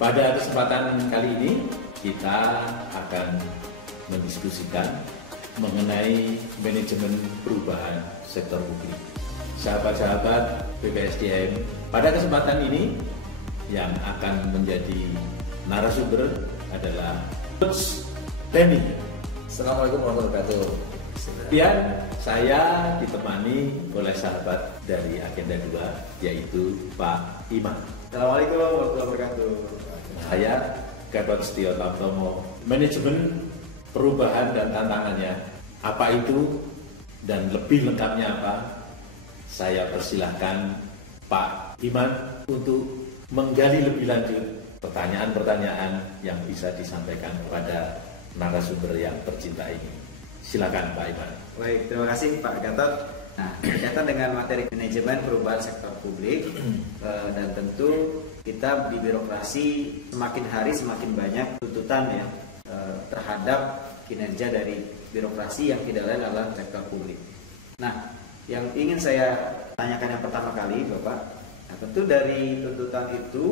Pada kesempatan kali ini kita akan mendiskusikan mengenai manajemen perubahan sektor publik. Sahabat-sahabat BPSDM, pada kesempatan ini yang akan menjadi narasumber adalah Coach Denny. Assalamualaikum warahmatullahi wabarakatuh. Dan saya ditemani oleh sahabat dari Agenda 2, yaitu Pak Iman. Assalamualaikum warahmatullahi wabarakatuh. Saya Gatot Setio Tamtomo. Manajemen perubahan dan tantangannya, apa itu dan lebih lengkapnya apa? Saya persilahkan Pak Iman untuk menggali lebih lanjut pertanyaan-pertanyaan yang bisa disampaikan kepada narasumber yang tercinta ini. Silakan Pak Iman. Baik, terima kasih Pak Gatot. Nah, berkaitan dengan materi manajemen perubahan sektor publik dan tentu kita di birokrasi semakin hari semakin banyak tuntutan ya terhadap kinerja dari birokrasi yang tidak lain adalah sektor publik. Nah, yang ingin saya tanyakan yang pertama kali Bapak, nah, tentu dari tuntutan itu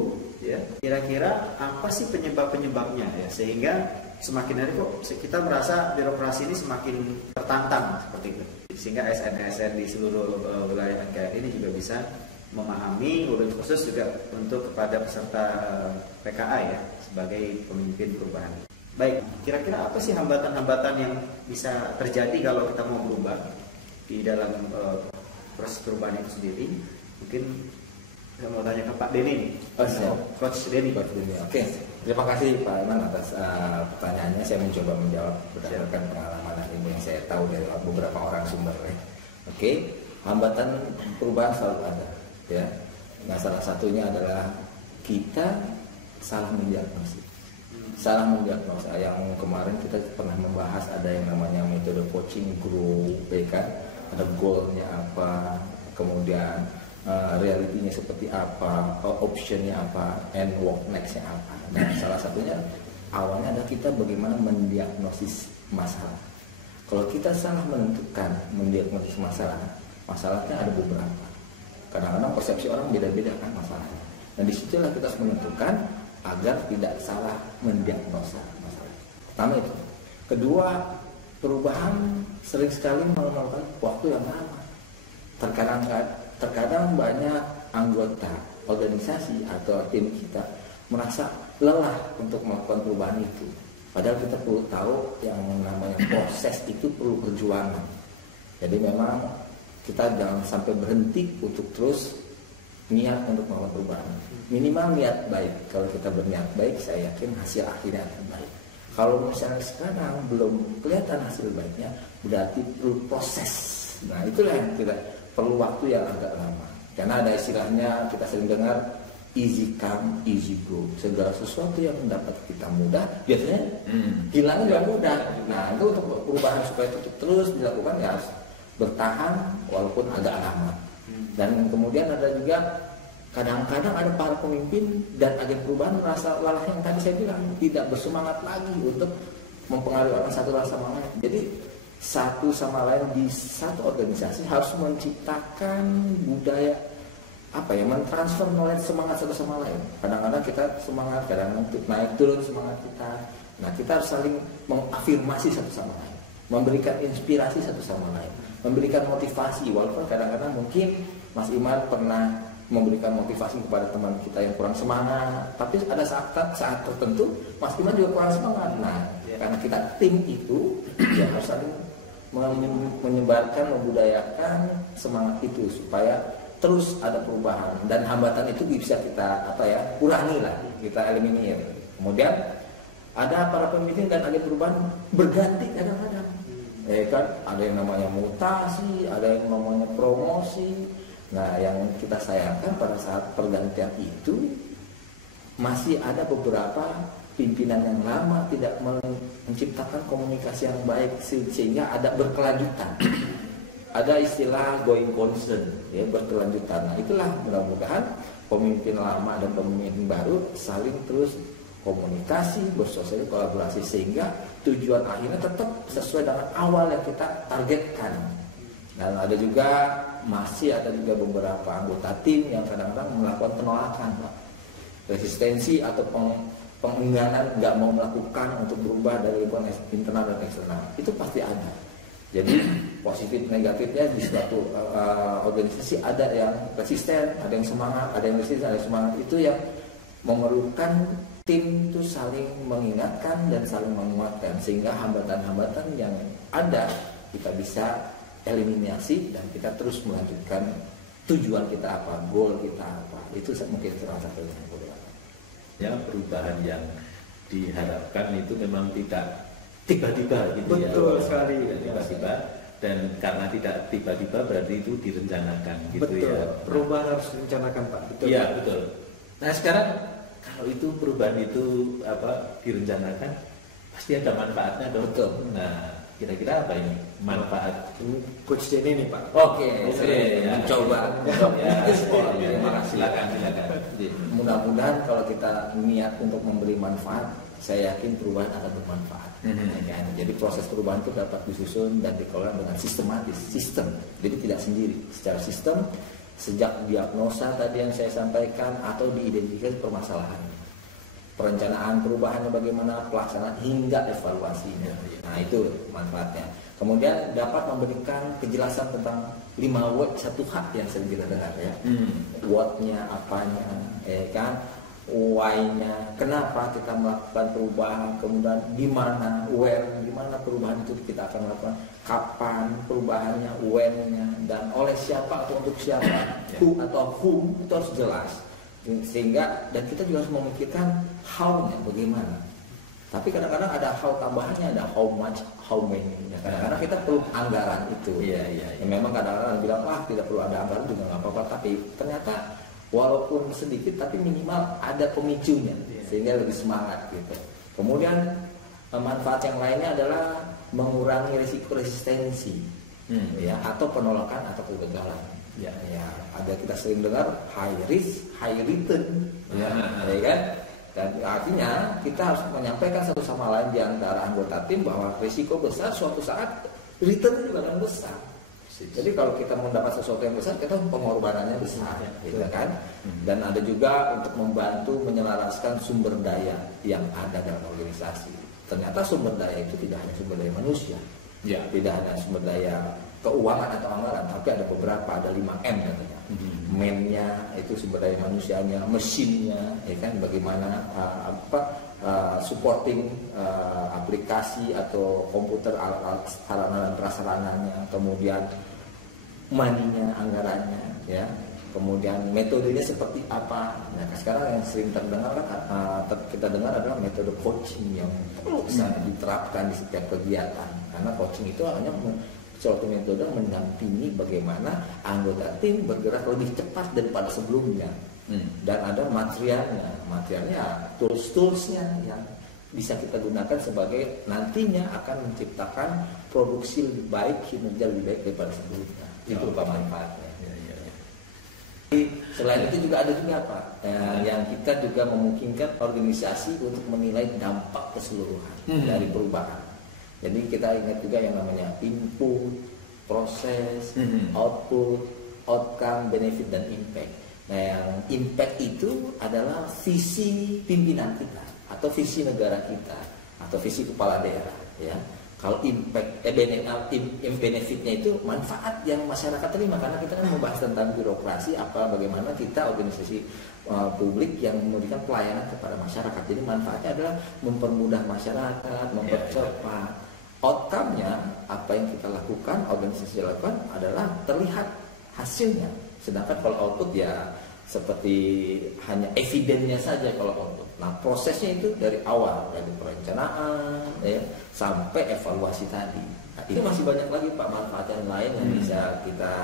ya kira-kira apa sih penyebab-penyebabnya ya sehingga semakin hari kok kita merasa birokrasi ini semakin tertantang seperti itu, sehingga ASN-ASN di seluruh wilayah NKRI ini juga bisa memahami, khusus juga untuk kepada peserta PKA ya sebagai pemimpin perubahan. Baik, kira-kira apa sih hambatan-hambatan yang bisa terjadi kalau kita mau berubah di dalam proses perubahan itu sendiri? Mungkin saya mau tanya ke Pak Denny nih. Coach Denny. Oke, terima kasih Pak Iman atas pertanyaannya. Saya mencoba menjawab berdasarkan pengalaman dan ilmu yang saya tahu dari beberapa orang sumber. Oke, hambatan perubahan selalu ada, ya. Nah, salah satunya adalah kita salah mendiagnosis. Salah mendiagnosa. Yang kemarin kita pernah membahas ada yang namanya metode coaching grow, ya kan? Ada goalnya apa, kemudian realitinya seperti apa, optionnya apa, and what nextnya apa. Nah, salah satunya awalnya adalah kita bagaimana mendiagnosis masalah. Kalau kita salah menentukan mendiagnosis masalah, masalahnya ada beberapa. Kadang-kadang persepsi orang beda-beda kan masalahnya. Dan disitulah kita harus menentukan agar tidak salah mendiagnosa masalah. Pertama itu. Kedua, perubahan sering sekali memakan waktu yang lama. Terkadang banyak anggota organisasi atau tim kita merasa lelah untuk melakukan perubahan itu. Padahal kita perlu tahu yang namanya proses itu perlu perjuangan. Jadi memang kita jangan sampai berhenti untuk terus niat untuk melakukan perubahan. Minimal niat baik. Kalau kita berniat baik, saya yakin hasil akhirnya akan baik. Kalau misalnya sekarang belum kelihatan hasil baiknya, berarti perlu proses. Nah, itulah yang kita perlu waktu yang agak lama. Karena ada istilahnya kita sering dengar easy come, easy go. Segala sesuatu yang mendapat kita mudah, biasanya hilangnya juga mudah. Nah, itu untuk perubahan supaya itu terus dilakukan ya harus bertahan walaupun agak lama. Dan kemudian ada juga kadang-kadang ada para pemimpin dan agen perubahan merasa lelah yang tadi saya bilang, tidak bersemangat lagi untuk mempengaruhi orang satu sama lain. Jadi satu sama lain di satu organisasi harus menciptakan budaya mentransfer knowledge semangat satu sama lain. Kadang-kadang kita semangat, kadang-kadang naik turun semangat kita. Nah, kita harus saling mengafirmasi satu sama lain, memberikan inspirasi satu sama lain, memberikan motivasi. Walaupun kadang-kadang mungkin Mas Iman pernah memberikan motivasi kepada teman kita yang kurang semangat, tapi ada saat tertentu Mas Iman juga kurang semangat. Nah, karena kita tim itu ya harus saling menyebarkan, membudayakan semangat itu supaya terus ada perubahan dan hambatan itu bisa kita kurangi lah, kita eliminir. Kemudian ada para pemimpin dan agen perubahan berganti kadang-kadang. Kan ada yang namanya mutasi, ada yang namanya promosi. Nah, yang kita sayangkan pada saat pergantian itu masih ada beberapa pimpinan yang lama tidak menciptakan komunikasi yang baik sehingga ada berkelanjutan. Ada istilah going concern, ya, berkelanjutan. Nah, itulah mudah-mudahan pemimpin lama dan pemimpin baru saling terus komunikasi, bersosialisasi, kolaborasi sehingga tujuan akhirnya tetap sesuai dengan awal yang kita targetkan. Dan masih ada juga beberapa anggota tim yang kadang-kadang melakukan penolakan, Pak. resistensi atau pengengganan nggak mau melakukan untuk berubah dari lingkungan internal dan eksternal, itu pasti ada. Jadi positif negatifnya di suatu organisasi ada yang resisten, ada yang semangat, ada yang resisten, ada yang semangat. Itu yang memerlukan tim itu saling mengingatkan dan saling menguatkan, sehingga hambatan-hambatan yang ada kita bisa eliminasi dan kita terus melanjutkan tujuan kita apa, goal kita apa. Itu mungkin salah satu yang perubahan. Ya, perubahan yang diharapkan itu memang tidak tiba-tiba gitu. Betul ya. sekali. Tidak tiba-tiba, dan karena tidak tiba-tiba berarti itu direncanakan gitu. Betul. Ya. Perubahan harus direncanakan, Pak. Betul. Iya, betul. Nah, sekarang kalau itu perubahan itu direncanakan, pasti ada manfaatnya dong. Betul. Nah, kira-kira apa ini manfaat? Coach Denny nih, Pak. Oke, ya. mencoba. Ya, Terima kasih. silakan. Mudah-mudahan kalau kita niat untuk memberi manfaat, saya yakin perubahan akan bermanfaat. Ya kan? Jadi proses perubahan itu dapat disusun dan dikelola dengan sistem. Jadi tidak sendiri, secara sistem, sejak diagnosa tadi yang saya sampaikan atau diidentifikasi permasalahan, perencanaan perubahannya bagaimana, pelaksanaan hingga evaluasinya. Nah, itu manfaatnya. Kemudian dapat memberikan kejelasan tentang 5W 1H yang sering kita dengar ya. What-nya, apanya, kan? Why-nya, kenapa kita melakukan perubahan, kemudian di mana, where, di mana perubahan itu kita akan lakukan, kapan perubahannya, when-nya, dan oleh siapa atau untuk siapa, who atau whom, itu harus jelas. Sehingga, dan kita juga harus memikirkan how-nya, bagaimana. Tapi kadang-kadang ada how tambahannya, ada how much, how many. Ya, kadang-kadang kita perlu anggaran itu. Iya. Ya, memang kadang-kadang bilang, wah tidak perlu ada anggaran juga nggak apa-apa. Tapi ternyata walaupun sedikit, tapi minimal ada pemicunya, sehingga lebih semangat gitu. Kemudian manfaat yang lainnya adalah mengurangi risiko resistensi, ya, atau penolakan atau kegagalan. Ya, ada kita sering dengar high risk, high return, ya kan? Dan artinya kita harus menyampaikan satu sama lain di antara anggota tim bahwa risiko besar suatu saat return juga akan besar. Jadi kalau kita mendapat sesuatu yang besar, kita pengorbanannya besar, gitu kan? Dan ada juga untuk membantu menyelaraskan sumber daya yang ada dalam organisasi. Ternyata sumber daya itu tidak hanya sumber daya manusia, tidak hanya sumber daya keuangan atau anggaran, tapi ada beberapa, ada 5M katanya. Man-nya itu sumber daya manusianya, mesinnya, ya kan, bagaimana supporting aplikasi atau komputer, alat sarana dan prasarananya, kemudian money-nya, anggarannya, ya, kemudian metodenya seperti apa. Nah, sekarang yang sering terdengar kita dengar adalah metode coaching yang perlu diterapkan di setiap kegiatan, karena coaching itu hanya suatu metode mendampingi bagaimana anggota tim bergerak lebih cepat daripada sebelumnya. Dan ada materialnya, tools-toolsnya yang bisa kita gunakan sebagai nantinya akan menciptakan produksi lebih baik, kinerja lebih baik daripada sebelumnya. Itu manfaatnya. Selain itu juga ada juga apa? Yang kita juga memungkinkan organisasi untuk menilai dampak keseluruhan dari perubahan. Jadi kita ingat juga yang namanya input, proses, output, outcome, benefit, dan impact. Nah, yang impact itu adalah visi pimpinan kita, atau visi negara kita, atau visi kepala daerah. Ya, kalau impact, benefitnya itu manfaat yang masyarakat terima, karena kita kan membahas tentang birokrasi, bagaimana kita organisasi publik yang memberikan pelayanan kepada masyarakat. Jadi manfaatnya adalah mempermudah masyarakat, mempercepat. Outcome-nya, apa yang kita lakukan, organisasi lakukan adalah terlihat hasilnya. Sedangkan kalau output ya seperti hanya evidennya saja kalau output. Nah, prosesnya itu dari awal, dari perencanaan ya, sampai evaluasi tadi. Nah, itu masih banyak lagi Pak manfaat yang lain yang bisa kita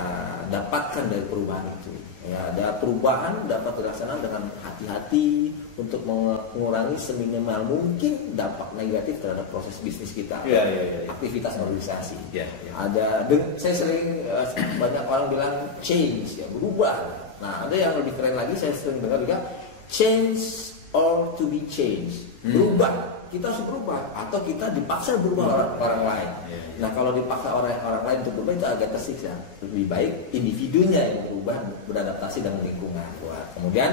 dapatkan dari perubahan itu. Ya, ada perubahan dapat dilaksanakan dengan hati-hati untuk mengurangi seminimal mungkin dampak negatif terhadap proses bisnis kita, aktivitas organisasi. Saya sering banyak orang bilang change, ya, berubah. Nah, ada yang lebih keren lagi, saya sering dengar juga change or to be changed, berubah. Kita harus berubah atau kita dipaksa berubah orang lain. Nah, kalau dipaksa orang lain untuk berubah itu agak tersiksa. Lebih baik individunya yang berubah, beradaptasi dengan lingkungan. Kemudian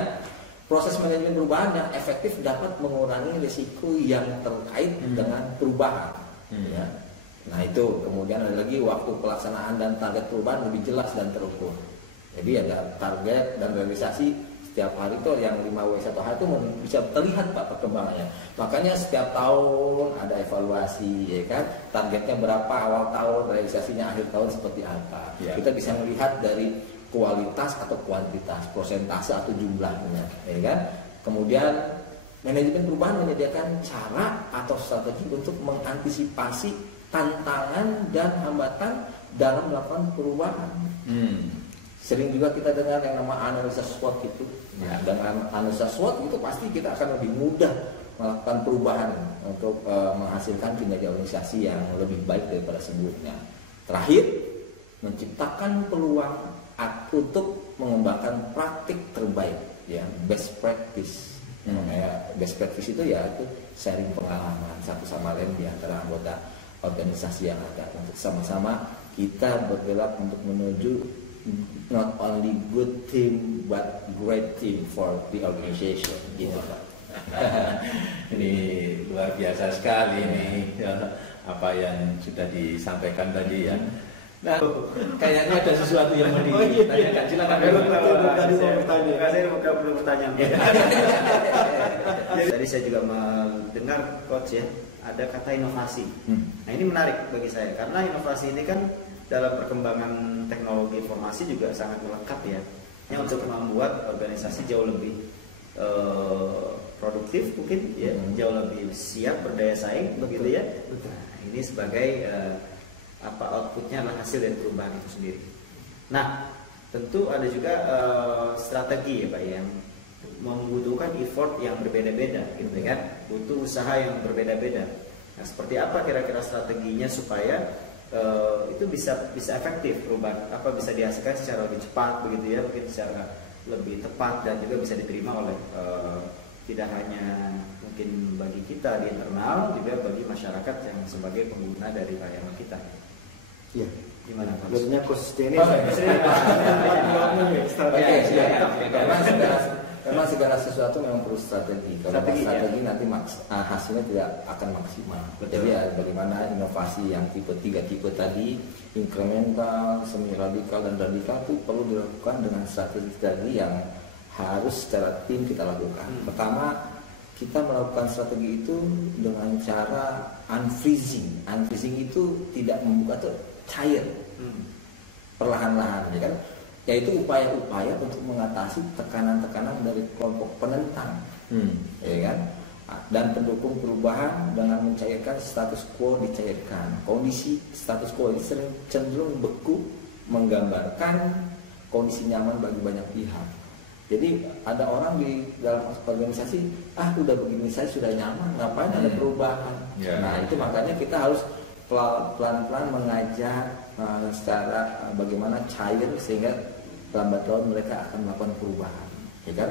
proses manajemen perubahan yang efektif dapat mengurangi risiko yang terkait dengan perubahan. Ya. Nah itu kemudian ada lagi waktu pelaksanaan dan target perubahan lebih jelas dan terukur. Jadi ada target dan realisasi setiap hari itu yang 5W 1H itu bisa terlihat Pak perkembangannya. Makanya setiap tahun ada evaluasi, ya kan? Targetnya berapa awal tahun, realisasinya akhir tahun seperti apa. Ya. Kita bisa melihat dari kualitas atau kuantitas, persentase atau jumlahnya, ya kan? Kemudian manajemen perubahan menyediakan cara atau strategi untuk mengantisipasi tantangan dan hambatan dalam melakukan perubahan. Sering juga kita dengar yang nama analisa SWOT itu. Ya, dengan analisa SWOT itu pasti kita akan lebih mudah melakukan perubahan untuk menghasilkan kinerja organisasi yang lebih baik daripada sebelumnya. Terakhir, menciptakan peluang untuk mengembangkan praktik terbaik, ya, best practice. Best practice itu ya itu sharing pengalaman satu sama lain di antara anggota organisasi yang ada untuk sama-sama kita bergerak untuk menuju not only good team but great team for the organization. Gitu, Pak. Ini luar biasa sekali ini apa yang sudah disampaikan tadi ya. Nah, kayaknya ada sesuatu yang mau ditanyakan. Silakan. Saya belum bertanya. Tadi saya juga mendengar coach ya, ada kata inovasi. Nah ini menarik bagi saya karena inovasi ini kan dalam perkembangan teknologi informasi juga sangat melekat ya. Yang untuk membuat organisasi jauh lebih produktif mungkin ya, jauh lebih siap berdaya saing begitu ya. Nah, ini sebagai outputnya adalah hasil dari perubahan itu sendiri. Nah, tentu ada juga strategi ya Pak yang membutuhkan effort yang berbeda-beda gitu kan, butuh usaha yang berbeda-beda. Nah, seperti apa kira-kira strateginya supaya itu bisa efektif perubahan, apa bisa dihasilkan secara lebih cepat begitu ya, mungkin secara lebih tepat dan juga bisa diterima oleh tidak hanya mungkin bagi kita di internal, juga bagi masyarakat yang sebagai pengguna dari layanan kita. Iya. Gimana Pak? Biasanya coach ini memang segala sesuatu memang perlu strategi. Kalau strategi ya? Nanti hasilnya tidak akan maksimal. Jadi ya bagaimana inovasi yang tipe 3 tipe tadi, incremental, semi radikal dan radikal itu perlu dilakukan dengan strategi yang harus secara tim kita lakukan. Pertama, kita melakukan strategi itu dengan cara unfreezing. Unfreezing itu tidak membuka tuh cair, perlahan-lahan, ya kan? Yaitu upaya-upaya untuk mengatasi tekanan-tekanan dari kelompok penentang, ya kan? Dan pendukung perubahan dengan mencairkan status quo dicairkan. Kondisi status quo ini sering cenderung beku, menggambarkan kondisi nyaman bagi banyak pihak. Jadi ada orang di dalam organisasi, udah begini saya sudah nyaman, ngapain ada perubahan? Nah itu makanya kita harus pelan-pelan mengajak secara bagaimana cair sehingga lambat laun mereka akan melakukan perubahan, ya kan?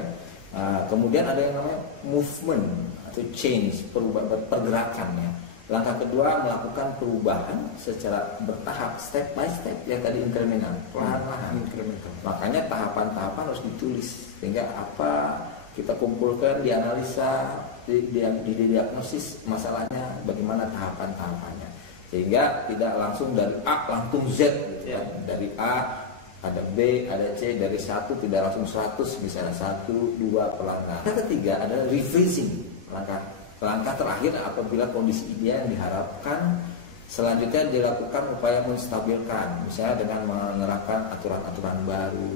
Kemudian ada yang namanya movement atau change, perubahan, pergerakan ya. Langkah kedua melakukan perubahan secara bertahap, step by step yang tadi incremental, perlahan-lahan. Makanya tahapan-tahapan harus ditulis sehingga apa kita kumpulkan, dianalisa, didiagnosis masalahnya, bagaimana tahapan-tahapannya. Sehingga tidak langsung dari A langsung Z gitu, ya. Dari A ada B, ada C, dari 1 tidak langsung 100, misalnya 1, 2 perlahan. Yang ketiga adalah revising, langkah terakhir apabila kondisi ideal yang diharapkan. Selanjutnya dilakukan upaya menstabilkan, misalnya dengan menerapkan aturan-aturan baru,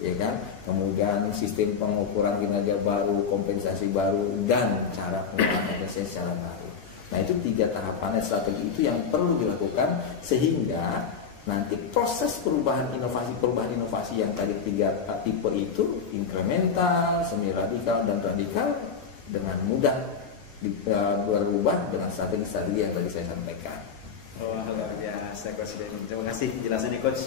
ya kan? Kemudian sistem pengukuran kinerja baru, kompensasi baru, dan cara pengelolaan kompensasi secara baru. Nah itu 3 tahapan strategi itu yang perlu dilakukan sehingga nanti proses perubahan inovasi yang tadi 3 tipe itu, incremental, semi radikal dan radikal, dengan mudah berubah dengan strategi-strategi yang tadi saya sampaikan. Luar biasa Coach Denny. Terima kasih penjelasannya Coach.